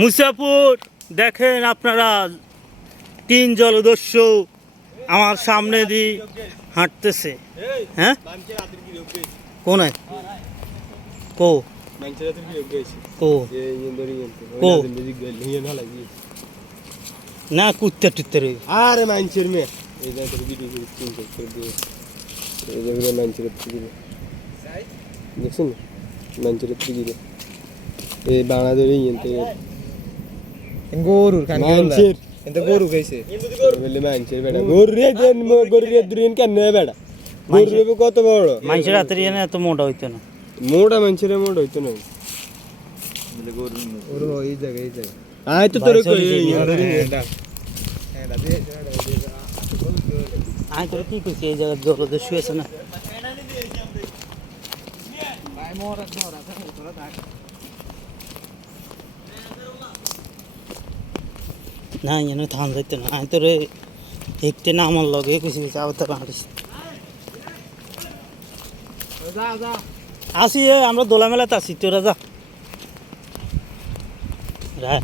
মুসাপুর দেখেন আপনারা, 3 জলদস্যু আমার সামনে দিয়ে হাঁটতেছে। হ্যাঁ কোন কো কো কো না কুত্তা টুত্তা রে আরে মানুষের মেয়ে এই ভিডিও মানুষের দেখছেন মানুষের এই বাংলাদেশে গরুর খান মানুষের কিন্তু গরু খাইছে বলে মানুষের বেটা গরু রে দেন গরু রে দুরিন কেন বেটা গরু রে কত বড় মানুষের হাতের এনে এত মোটা হইতো না, মোটা মানুষের মোটা হইতো না বলে গরু এই জায়গায় আয় তো তোর আয় তোর কি কইছি এই জায়গায় জলদস্যু আছে না। না এনে থাম যাইতো না, আয় তোরে দেখতে না আমার লগে কইছি আবার হাঁটিস আসি। আমরা দোলা মেলাতে আসি, তোরা যা রায়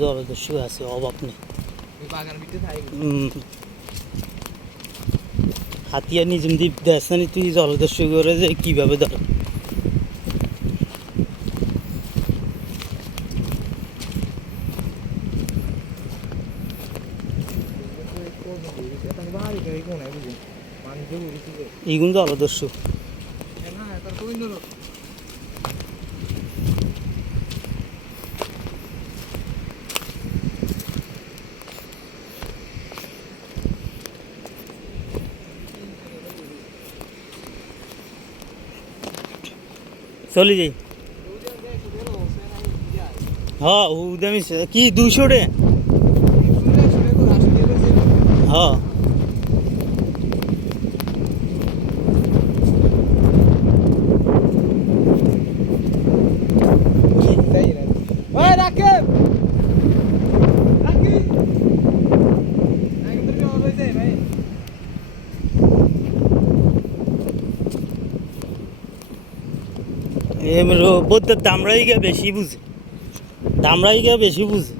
জলদস্যু আছে অভাব নেই। হাতিয়া নিজম দ্বীপ দেশ না তুই জলদস্যু করে যে কিভাবে ধর ইগুন জলদস্যু চলে যাই। হ্যাঁ উদামি কি 200 টাকা? হ্যাঁ বৌদ্ধের দামরাই গিয়ে বেশি বুঝে, দামরাই গিয়ে বেশি বুঝে।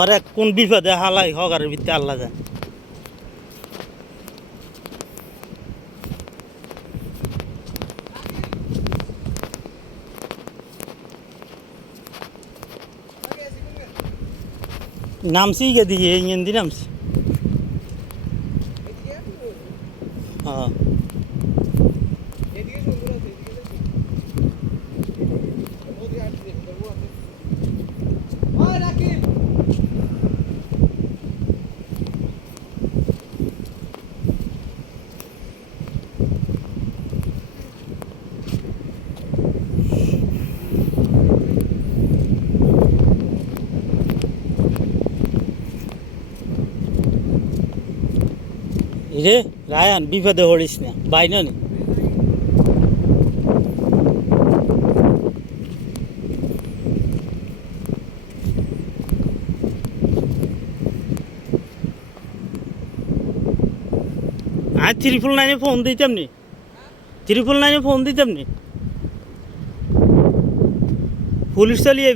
আর এক কোন বিপদে হালাই হগারের ভিতরে আল্লাহ যায়। নামছি গে দিয়ে ইঞ্জিন নামছি। হ্যাঁ রে রায়ান বিপদে হরিস না বাইন নি আজ 999 ফোন দিতাম নি, 999 ফোন দিতাম নি, পুলিশ চালিয়ে